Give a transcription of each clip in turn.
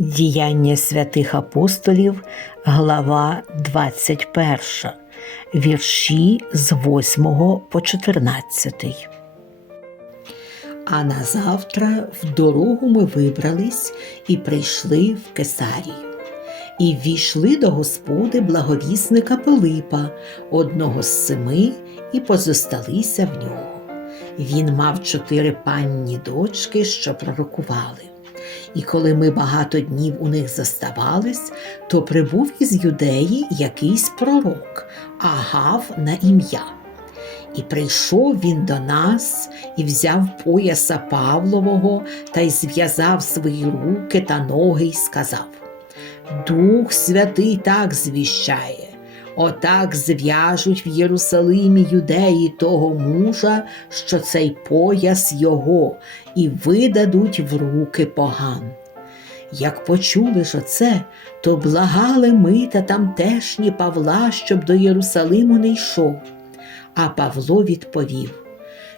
Діяння святих апостолів, глава 21, вірші з 8 по 14. А на завтра в дорогу ми вибрались і прийшли в Кесарію. І ввійшли до Господи благовісника Пилипа, одного з семи, і позосталися в нього. Він мав чотири панні дочки, що пророкували. І коли ми багато днів у них заставались, то прибув із юдеї якийсь пророк, Агав на ім'я. І прийшов він до нас і взяв пояса Павлового та й зв'язав свої руки та ноги й сказав: Дух Святий так звіщає. Отак зв'яжуть в Єрусалимі юдеї того мужа, що цей пояс його, і видадуть в руки поган. Як почули ж оце, то благали ми та тамтешні Павла, щоб до Єрусалиму не йшов. А Павло відповів: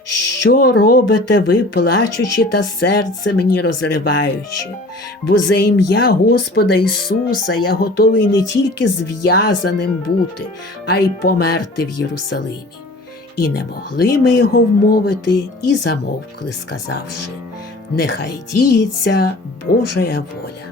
Що робите ви, плачучи та серце мені розриваючи? Бо за ім'я Господа Ісуса я готовий не тільки зв'язаним бути, а й померти в Єрусалимі. І не могли ми його вмовити, і замовкли, сказавши: Нехай діється Божая воля.